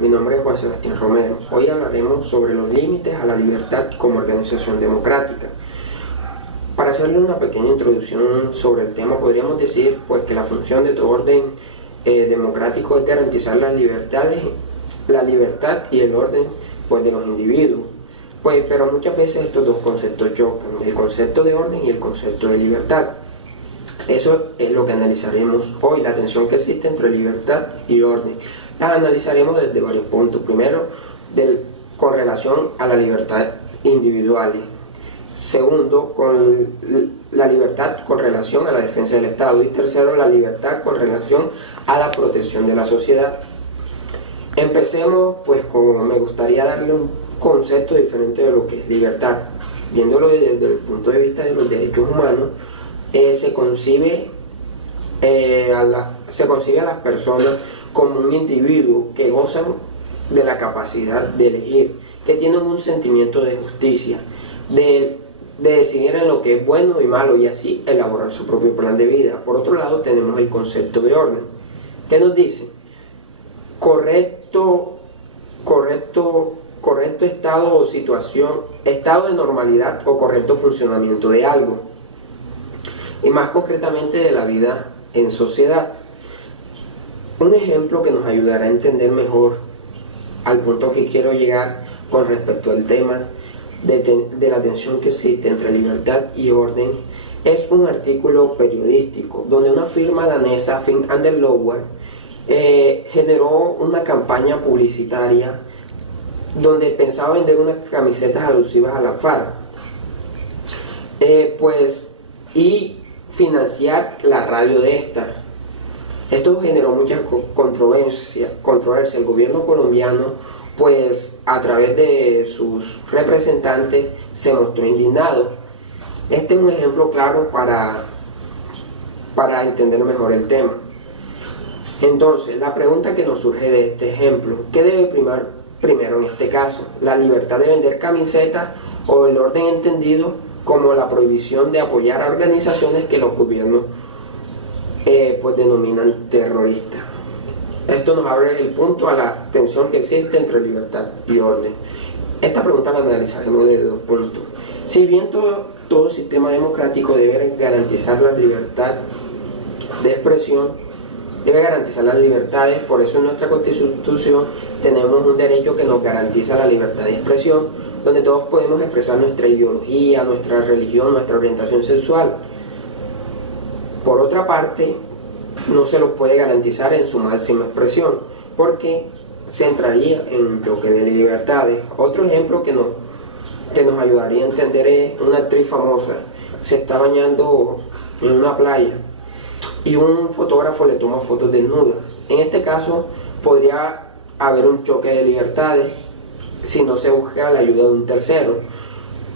mi nombre es Juan Sebastián Romero. Hoy hablaremos sobre los límites a la libertad como organización democrática. Para hacerle una pequeña introducción sobre el tema, podríamos decir pues, que la función de todo orden democrático es garantizar las libertades, la libertad y el orden pues, de los individuos. Pero muchas veces estos dos conceptos chocan, el concepto de orden y el concepto de libertad. Eso es lo que analizaremos hoy, la tensión que existe entre libertad y orden. La analizaremos desde varios puntos. Primero, con relación a la libertad individual. Segundo, con la libertad con relación a la defensa del Estado. Y tercero, la libertad con relación a la protección de la sociedad. Empecemos, pues, me gustaría darle un concepto diferente de lo que es libertad. Viéndolo desde el punto de vista de los derechos humanos, se concibe a las personas como un individuo que gozan de la capacidad de elegir, que tienen un sentimiento de justicia, de decidir en lo que es bueno y malo y así elaborar su propio plan de vida. Por otro lado tenemos el concepto de orden, que nos dice correcto estado o situación, estado de normalidad o correcto funcionamiento de algo, y más concretamente de la vida en sociedad. Un ejemplo que nos ayudará a entender mejor al punto que quiero llegar con respecto al tema de la tensión que existe entre libertad y orden es un artículo periodístico donde una firma danesa, Finn and Lower, generó una campaña publicitaria donde pensaba vender unas camisetas alusivas a la FARC y financiar la radio de esta. Esto generó mucha controversia. El gobierno colombiano, pues a través de sus representantes, se mostró indignado. Este es un ejemplo claro para entender mejor el tema. Entonces, la pregunta que nos surge de este ejemplo: ¿qué debe primar primero en este caso? ¿La libertad de vender camisetas o el orden entendido como la prohibición de apoyar a organizaciones que los gobiernos pues denominan terroristas? Esto nos abre el punto a la tensión que existe entre libertad y orden. Esta pregunta la analizaremos desde dos puntos. Si bien todo sistema democrático debe garantizar la libertad de expresión, debe garantizar las libertades, por eso en nuestra Constitución tenemos un derecho que nos garantiza la libertad de expresión, donde todos podemos expresar nuestra ideología, nuestra religión, nuestra orientación sexual. Por otra parte, no se lo puede garantizar en su máxima expresión, porque se entraría en un choque de libertades. Otro ejemplo que nos ayudaría a entender es una actriz famosa. Se está bañando en una playa y un fotógrafo le toma fotos desnudas. En este caso podría haber un choque de libertades si no se busca la ayuda de un tercero,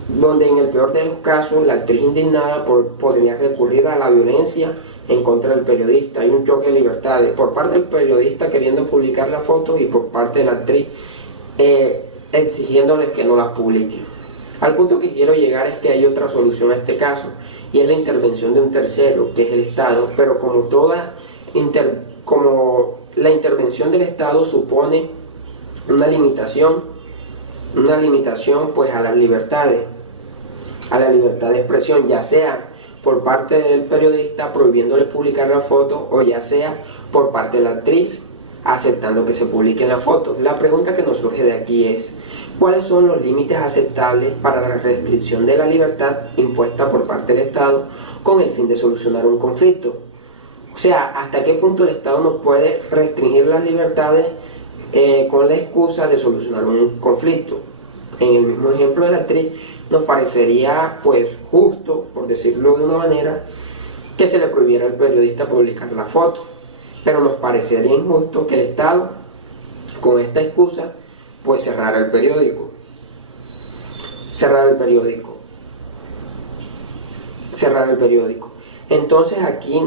donde en el peor de los casos la actriz indignada podría recurrir a la violencia en contra del periodista. Hay un choque de libertades por parte del periodista queriendo publicar las fotos y por parte de la actriz exigiéndoles que no las publique. Al punto que quiero llegar es que hay otra solución a este caso, y es la intervención de un tercero, que es el Estado, pero como la intervención del Estado supone una limitación pues a las libertades, a la libertad de expresión, ya sea por parte del periodista prohibiéndole publicar la foto, o ya sea por parte de la actriz aceptando que se publiquen las fotos. La pregunta que nos surge de aquí es: ¿cuáles son los límites aceptables para la restricción de la libertad impuesta por parte del Estado con el fin de solucionar un conflicto? O sea, ¿hasta qué punto el Estado nos puede restringir las libertades con la excusa de solucionar un conflicto? En el mismo ejemplo de la actriz, nos parecería pues justo, por decirlo de una manera, que se le prohibiera al periodista publicar la foto, pero nos parecería injusto que el Estado, con esta excusa, pues cerrara el periódico. Entonces aquí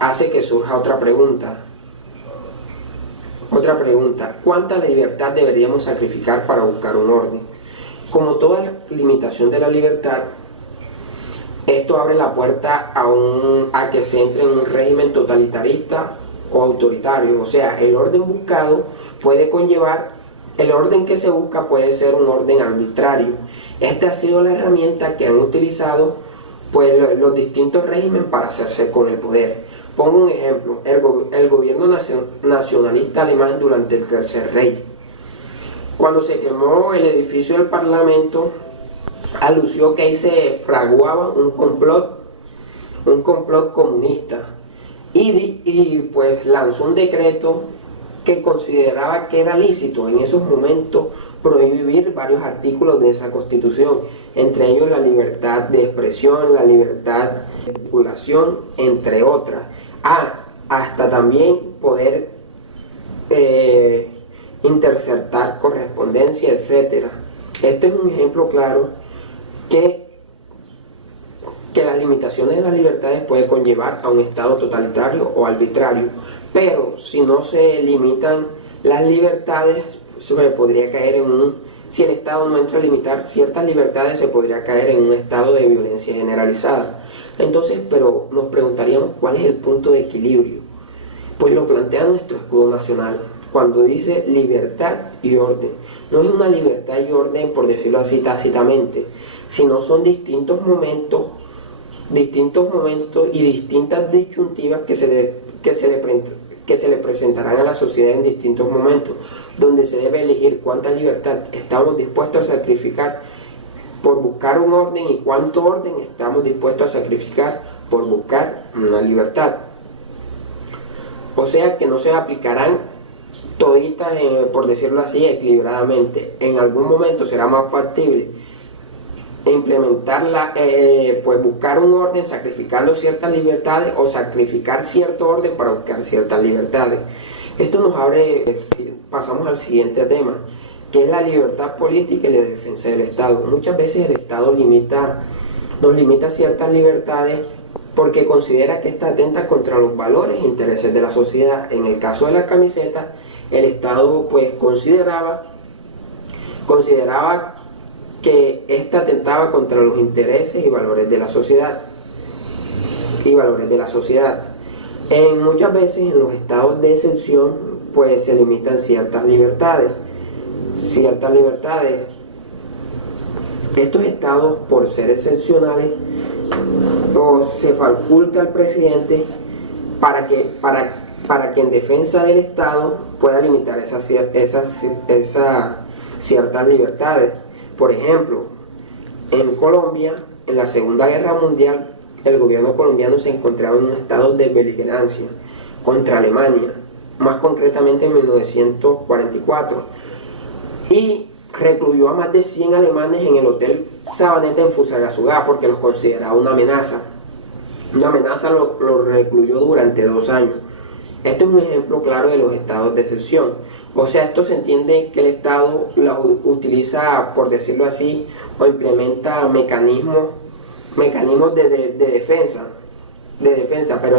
hace que surja otra pregunta. ¿Cuánta libertad deberíamos sacrificar para buscar un orden? Como toda limitación de la libertad, esto abre la puerta a que se entre en un régimen totalitarista o autoritario. O sea, el orden buscado puede conllevar el orden que se busca puede ser un orden arbitrario. Esta ha sido la herramienta que han utilizado pues, los distintos regímenes para hacerse con el poder. Pongo un ejemplo, el gobierno nacionalista alemán durante el Tercer Reich. Cuando se quemó el edificio del Parlamento, alució que ahí se fraguaba un complot comunista y pues lanzó un decreto que consideraba que era lícito en esos momentos prohibir varios artículos de esa constitución, entre ellos la libertad de expresión, la libertad de circulación, entre otras. Hasta también poder interceptar correspondencia, etc. Este es un ejemplo claro que las limitaciones de las libertades pueden conllevar a un estado totalitario o arbitrario, pero si no se limitan las libertades, se podría caer si el Estado no entra a limitar ciertas libertades, se podría caer en un estado de violencia generalizada. Entonces, pero nos preguntaríamos cuál es el punto de equilibrio. Pues lo plantea nuestro escudo nacional, cuando dice libertad y orden. No es una libertad y orden, por decirlo así tácitamente, sino son distintos momentos y distintas disyuntivas que se le presentarán a la sociedad en distintos momentos, donde se debe elegir cuánta libertad estamos dispuestos a sacrificar por buscar un orden y cuánto orden estamos dispuestos a sacrificar por buscar una libertad. O sea que no se aplicarán toditas, por decirlo así, equilibradamente. En algún momento será más factible implementarla, pues buscar un orden sacrificando ciertas libertades o sacrificar cierto orden para buscar ciertas libertades. Esto nos abre, pasamos al siguiente tema, que es la libertad política y la defensa del Estado. Muchas veces el Estado nos limita ciertas libertades porque considera que está atenta contra los valores e intereses de la sociedad. En el caso de la camiseta, el Estado pues consideraba que ésta atentaba contra los intereses y valores de la sociedad. Muchas veces en los estados de excepción pues se limitan ciertas libertades. Estos estados, por ser excepcionales, se faculta al presidente para que en defensa del Estado pueda limitar esas ciertas libertades. Por ejemplo, en Colombia, en la Segunda Guerra Mundial, el gobierno colombiano se encontraba en un estado de beligerancia contra Alemania, más concretamente en 1944, y recluyó a más de 100 alemanes en el Hotel Sabaneta en Fusagasugá porque los consideraba una amenaza. Una amenaza lo recluyó durante 2 años. Esto es un ejemplo claro de los estados de excepción. O sea, esto se entiende que el Estado la utiliza, por decirlo así, o implementa mecanismos de defensa, pero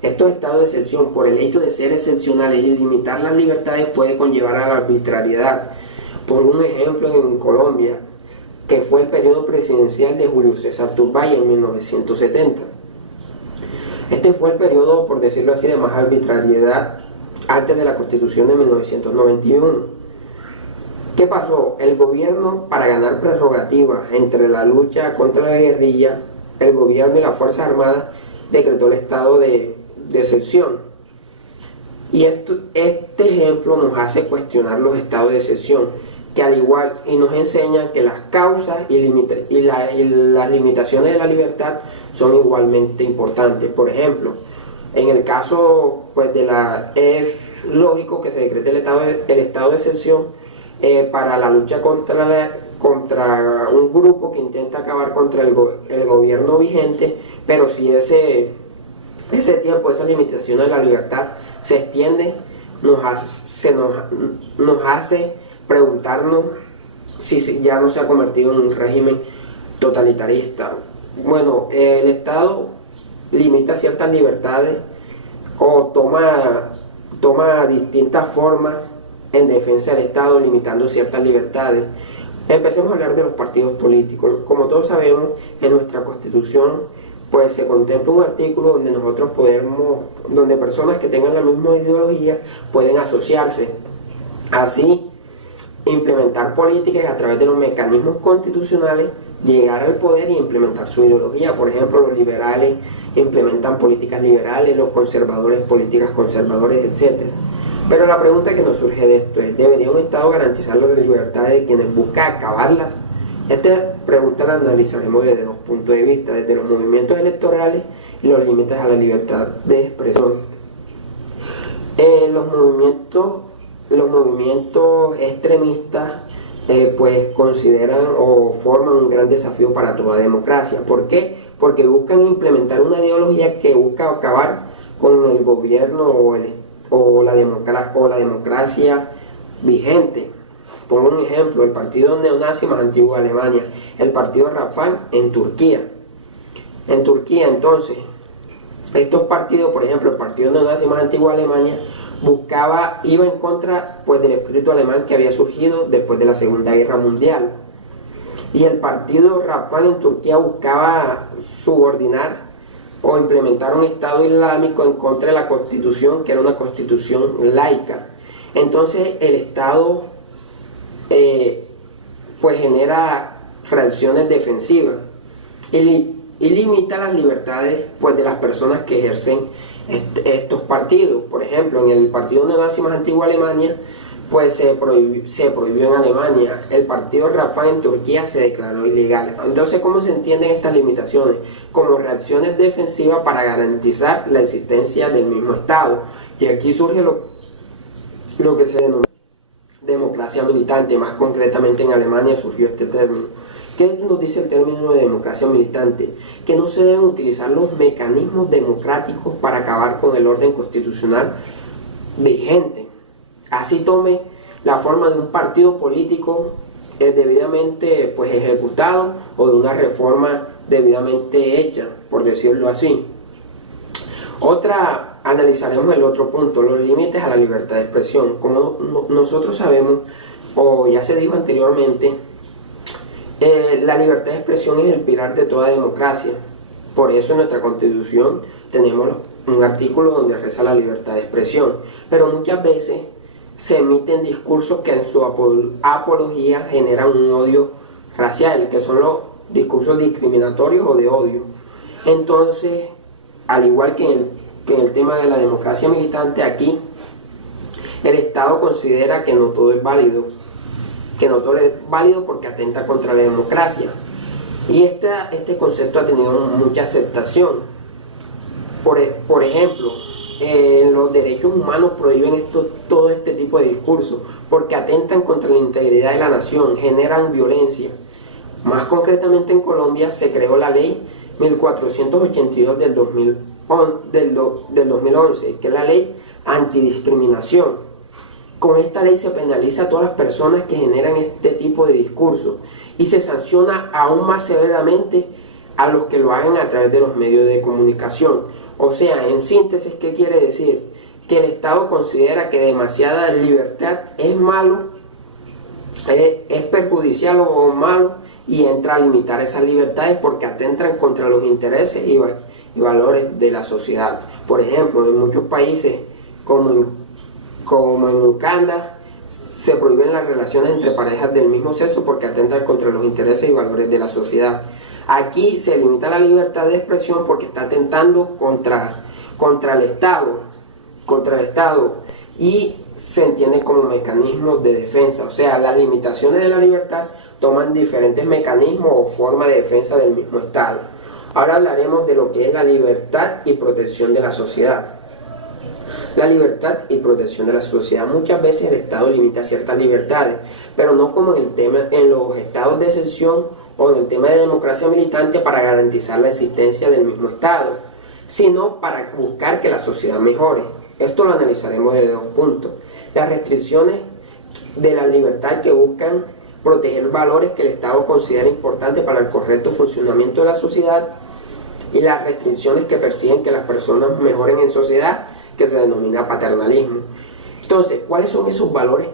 estos estados de excepción, por el hecho de ser excepcionales y limitar las libertades, puede conllevar a la arbitrariedad. Por un ejemplo, en Colombia, que fue el periodo presidencial de Julio César Turbay en 1970. Este fue el periodo, por decirlo así, de más arbitrariedad antes de la Constitución de 1991. ¿Qué pasó? El gobierno, para ganar prerrogativas entre la lucha contra la guerrilla, el gobierno y las Fuerzas Armadas decretó el estado de excepción. Y este ejemplo nos hace cuestionar los estados de excepción, que al igual y nos enseñan que las causas y las limitaciones de la libertad son igualmente importantes. Por ejemplo, en el caso pues es lógico que se decrete el estado de excepción para la lucha contra un grupo que intenta acabar contra el gobierno vigente, pero si ese tiempo, esa limitación de la libertad se extiende, nos hace preguntarnos si ya no se ha convertido en un régimen totalitarista. Bueno, el Estado limita ciertas libertades o toma distintas formas en defensa del Estado, limitando ciertas libertades. Empecemos a hablar de los partidos políticos. Como todos sabemos, en nuestra Constitución pues se contempla un artículo donde donde personas que tengan la misma ideología pueden asociarse. Así, implementar políticas a través de los mecanismos constitucionales, llegar al poder y implementar su ideología. Por ejemplo, los liberales implementan políticas liberales, los conservadores políticas conservadoras, etc. Pero la pregunta que nos surge de esto es: ¿debería un Estado garantizar las libertades de quienes buscan acabarlas? Esta pregunta la analizaremos desde dos puntos de vista: desde los movimientos electorales y los límites a la libertad de expresión. Los movimientos extremistas pues consideran o forman un gran desafío para toda democracia. ¿Por qué? Porque buscan implementar una ideología que busca acabar con el gobierno o la democracia vigente. Por un ejemplo, el partido neonazi más antiguo de Alemania, el partido Rafal en Turquía. En Turquía, entonces, estos partidos, por ejemplo, el partido neonazi más antiguo de Alemania, iba en contra pues del espíritu alemán que había surgido después de la Segunda Guerra Mundial. Y el partido Rafal en Turquía buscaba subordinar o implementar un Estado islámico en contra de la Constitución, que era una constitución laica. Entonces el Estado pues genera reacciones defensivas y limita las libertades pues de las personas que ejercen estos partidos. Por ejemplo, en el partido neonazi más antiguo de Alemania pues se prohibió en Alemania. El partido Rafal en Turquía se declaró ilegal. Entonces, ¿cómo se entienden estas limitaciones? Como reacciones defensivas para garantizar la existencia del mismo Estado. Y aquí surge lo que se denomina democracia militante. Más concretamente en Alemania surgió este término. ¿Qué nos dice el término de democracia militante? Que no se deben utilizar los mecanismos democráticos para acabar con el orden constitucional vigente. Así tome la forma de un partido político debidamente pues ejecutado, o de una reforma debidamente hecha, por decirlo así. Analizaremos el otro punto: los límites a la libertad de expresión. Como nosotros sabemos, o ya se dijo anteriormente, la libertad de expresión es el pilar de toda democracia. Por eso en nuestra Constitución tenemos un artículo donde reza la libertad de expresión. Pero muchas veces se emiten discursos que en su apología generan un odio racial, que son los discursos discriminatorios o de odio. Entonces, al igual que en el tema de la democracia militante, aquí el Estado considera que no todo es válido, porque atenta contra la democracia. Y este concepto ha tenido mucha aceptación. Por ejemplo, los derechos humanos prohíben todo este tipo de discursos, porque atentan contra la integridad de la nación, generan violencia. Más concretamente, en Colombia se creó la ley 1482 del 2011, que es la ley antidiscriminación. Con esta ley se penaliza a todas las personas que generan este tipo de discursos y se sanciona aún más severamente a los que lo hagan a través de los medios de comunicación. O sea, en síntesis, ¿qué quiere decir? Que el Estado considera que demasiada libertad es malo, es perjudicial o malo, y entra a limitar esas libertades porque atentan contra los intereses y valores de la sociedad. Por ejemplo, en muchos países, como en Uganda, se prohíben las relaciones entre parejas del mismo sexo porque atentan contra los intereses y valores de la sociedad. Aquí se limita la libertad de expresión porque está atentando contra el Estado, y se entiende como mecanismos de defensa. O sea, las limitaciones de la libertad toman diferentes mecanismos o formas de defensa del mismo Estado. Ahora hablaremos de lo que es la libertad y protección de la sociedad. La libertad y protección de la sociedad. Muchas veces el Estado limita ciertas libertades, pero no como en los estados de excepción o en el tema de democracia militante para garantizar la existencia del mismo Estado, sino para buscar que la sociedad mejore. Esto lo analizaremos desde dos puntos: las restricciones de la libertad, que buscan proteger valores que el Estado considera importantes para el correcto funcionamiento de la sociedad, y las restricciones que persiguen que las personas mejoren en sociedad, que se denomina paternalismo. Entonces, ¿cuáles son esos valores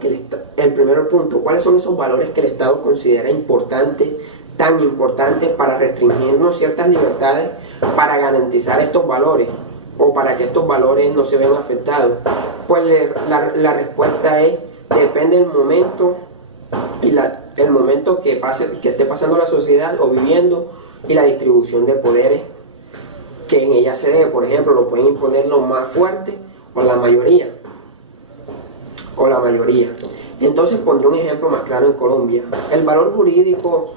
el primer punto, ¿cuáles son esos valores que el Estado considera tan importantes para restringirnos ciertas libertades, para garantizar estos valores, o para que estos valores no se vean afectados? Pues la respuesta es: depende del momento y el momento que esté pasando la sociedad o viviendo, y la distribución de poderes que en ella se dé. Por ejemplo, lo pueden imponer los más fuertes o la mayoría. Entonces pondré un ejemplo más claro en Colombia. El valor jurídico: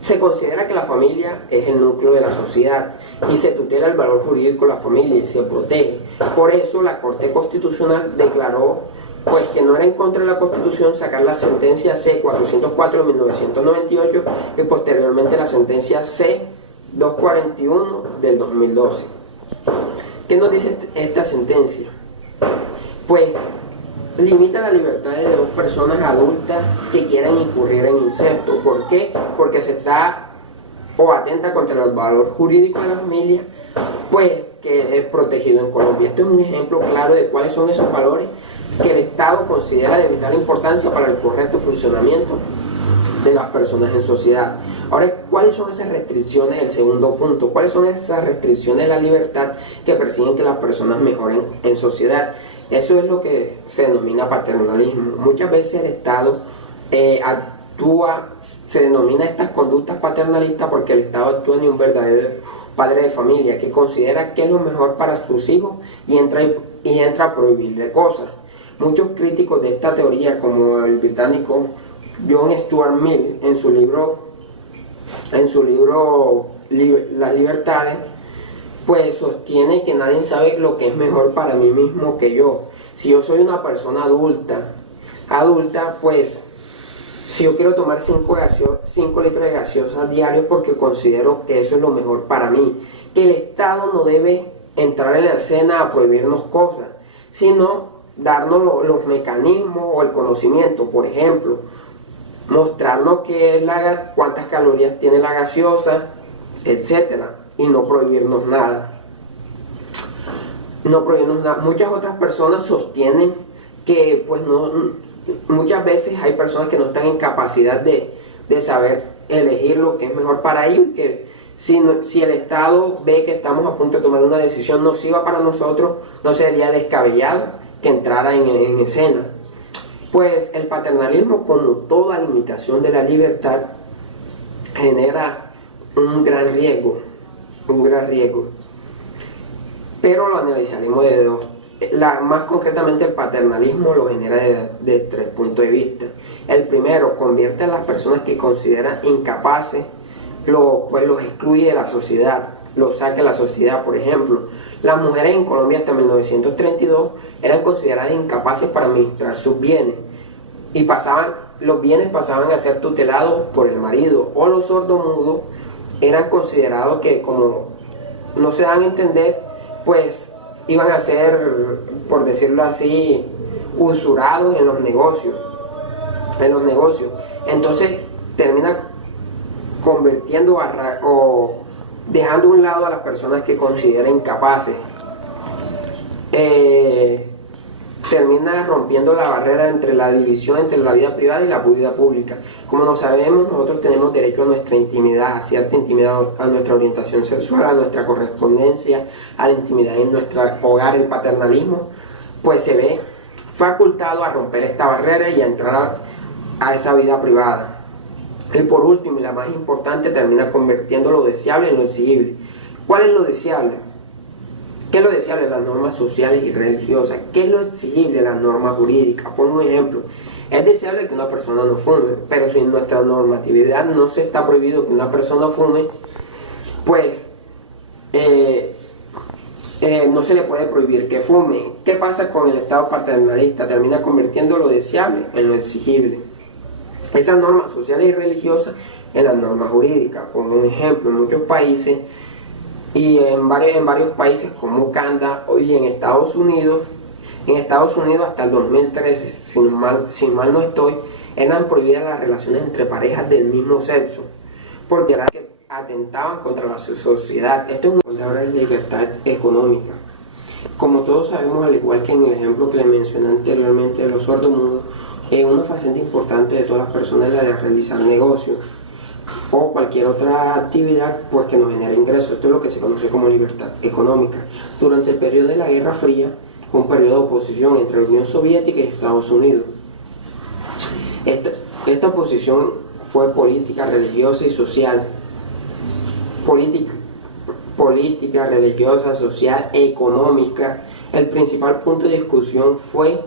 se considera que la familia es el núcleo de la sociedad y se tutela el valor jurídico de la familia y se protege. Por eso la Corte Constitucional declaró pues que no era en contra de la Constitución sacar la sentencia C-404 de 1998 y posteriormente la sentencia C-241 del 2012. ¿Qué nos dice esta sentencia? Pues limita la libertad de dos personas adultas que quieran incurrir en incesto. ¿Por qué? Porque se está o atenta contra el valor jurídico de la familia, pues que es protegido en Colombia. Esto es un ejemplo claro de cuáles son esos valores que el Estado considera de vital importancia para el correcto funcionamiento de las personas en sociedad. Ahora, ¿cuáles son esas restricciones? El segundo punto: ¿cuáles son esas restricciones de la libertad que persiguen que las personas mejoren en sociedad? Eso es lo que se denomina paternalismo. Muchas veces el Estado actúa, se denomina estas conductas paternalistas porque el Estado actúa en un verdadero padre de familia que considera que es lo mejor para sus hijos y entra a prohibirle cosas. Muchos críticos de esta teoría, como el británico John Stuart Mill en su libro Las Libertades, pues sostiene que nadie sabe lo que es mejor para mí mismo que yo. Si yo soy una persona adulta, pues si yo quiero tomar 5 litros de gaseosa diarios porque considero que eso es lo mejor para mí, que el Estado no debe entrar en la escena a prohibirnos cosas, sino darnos los mecanismos o el conocimiento. Por ejemplo, mostrarnos cuántas calorías tiene la gaseosa, etcétera, y no prohibirnos nada. Muchas otras personas sostienen que pues muchas veces hay personas que no están en capacidad de saber elegir lo que es mejor para ellos, y que si el Estado ve que estamos a punto de tomar una decisión nociva para nosotros, no sería descabellado que entrara en escena. Pues el paternalismo, como toda limitación de la libertad, genera un gran riesgo, pero lo analizaremos de dos. Más concretamente, el paternalismo lo genera de 3 puntos de vista. El primero: convierte a las personas que consideran incapaces, pues los excluye de la sociedad, los saca de la sociedad. Por ejemplo, las mujeres en Colombia hasta 1932 eran consideradas incapaces para administrar sus bienes y los bienes pasaban a ser tutelados por el marido, o los sordomudos eran considerados que, como no se dan a entender, pues iban a ser, por decirlo así, usurados en los negocios. Entonces termina convirtiendo o dejando a un lado a las personas que consideran incapaces. Termina rompiendo la barrera entre la división entre la vida privada y la vida pública. Como no sabemos, nosotros tenemos derecho a nuestra intimidad, a cierta intimidad, a nuestra orientación sexual, a nuestra correspondencia, a la intimidad en nuestro hogar. El paternalismo pues se ve facultado a romper esta barrera y a entrar a esa vida privada. Y por último, y la más importante, termina convirtiendo lo deseable en lo exigible. ¿Cuál es lo deseable? ¿Qué es lo deseable? Las normas sociales y religiosas. ¿Qué es lo exigible? Las normas jurídicas. Por un ejemplo, es deseable que una persona no fume, pero si en nuestra normatividad no se está prohibido que una persona fume, pues no se le puede prohibir que fume. ¿Qué pasa con el Estado paternalista? Termina convirtiendo lo deseable en lo exigible. Esas normas sociales y religiosas en las normas jurídicas. Por un ejemplo, en muchos países y en varios países como Canadá y en Estados Unidos hasta el 2003, si mal no estoy, eran prohibidas las relaciones entre parejas del mismo sexo, porque atentaban contra la sociedad. Esto es una palabra de libertad económica. Como todos sabemos, al igual que en el ejemplo que le mencioné anteriormente de los sordomudos, una faceta importante de todas las personas es la de realizar negocios o cualquier otra actividad pues que nos genere ingresos. Esto es lo que se conoce como libertad económica. Durante el periodo de la Guerra Fría fue un periodo de oposición entre la Unión Soviética y Estados Unidos. Esta posición fue política, religiosa y social. Política, religiosa, social, económica. El principal punto de discusión fue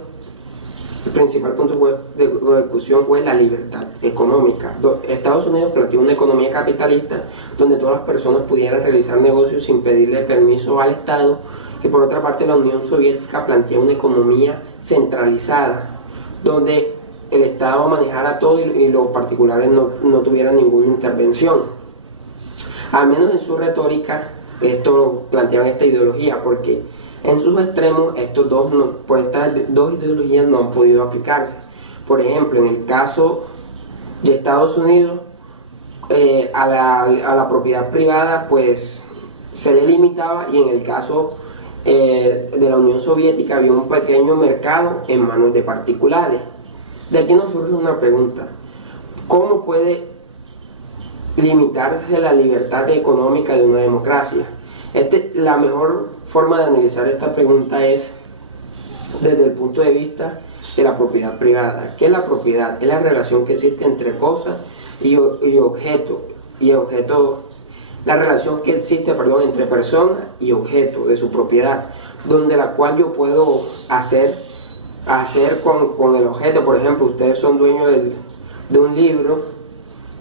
la libertad económica. Estados Unidos planteó una economía capitalista donde todas las personas pudieran realizar negocios sin pedirle permiso al Estado, y por otra parte la Unión Soviética planteó una economía centralizada donde el Estado manejara todo y los particulares no tuvieran ninguna intervención. Al menos en su retórica esto planteaban esta ideología, porque en sus extremos estas dos ideologías no han podido aplicarse. Por ejemplo, en el caso de Estados Unidos, a la propiedad privada pues se le limitaba, y en el caso de la Unión Soviética había un pequeño mercado en manos de particulares. De aquí nos surge una pregunta: ¿cómo puede limitarse la libertad económica de una democracia? La mejor forma de analizar esta pregunta es desde el punto de vista de la propiedad privada. ¿Qué es la propiedad? Es la relación que existe entre cosas y objeto. La relación que existe, entre persona y objeto de su propiedad, donde la cual yo puedo hacer con el objeto. Por ejemplo, ustedes son dueños de un libro,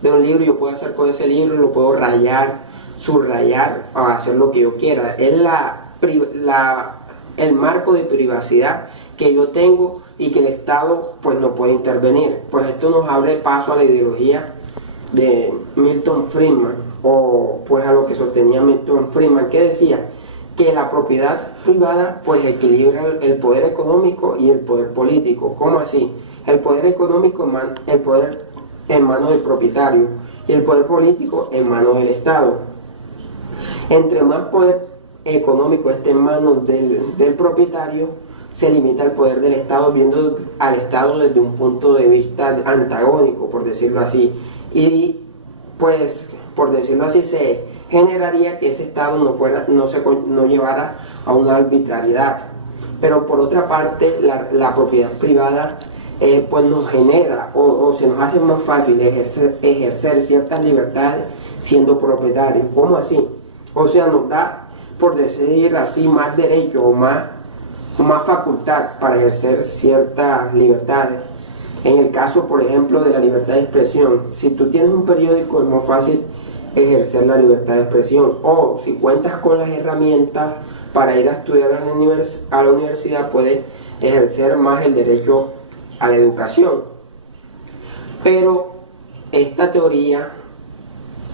yo puedo hacer con ese libro, lo puedo rayar, subrayar, o hacer lo que yo quiera. Es el marco de privacidad que yo tengo y que el Estado pues no puede intervenir. Pues esto nos abre paso a la ideología de Milton Friedman, o pues a lo que sostenía Milton Friedman, que decía que la propiedad privada pues equilibra el poder económico y el poder político. ¿Cómo así? El poder económico en manos del propietario y el poder político en manos del Estado. Entre más poder económico esté en manos del propietario, se limita el poder del Estado, viendo al Estado desde un punto de vista antagónico, por decirlo así. Y pues, por decirlo así, se generaría que ese Estado no llevara a una arbitrariedad. Pero por otra parte, la propiedad privada pues nos genera o se nos hace más fácil ejercer ciertas libertades siendo propietarios. ¿Cómo así? O sea, nos da, por decir así, más derecho o más facultad para ejercer ciertas libertades. En el caso, por ejemplo, de la libertad de expresión, si tú tienes un periódico es más fácil ejercer la libertad de expresión, o si cuentas con las herramientas para ir a estudiar a la universidad, puedes ejercer más el derecho a la educación. Pero esta teoría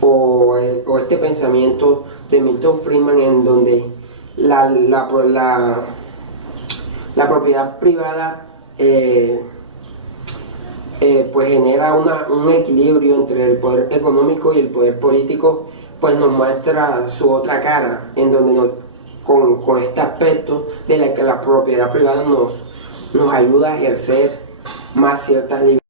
o este pensamiento de Milton Friedman, en donde la propiedad privada pues genera un equilibrio entre el poder económico y el poder político, pues nos muestra su otra cara, en donde con este aspecto de la que la propiedad privada nos ayuda a ejercer más ciertas libertades.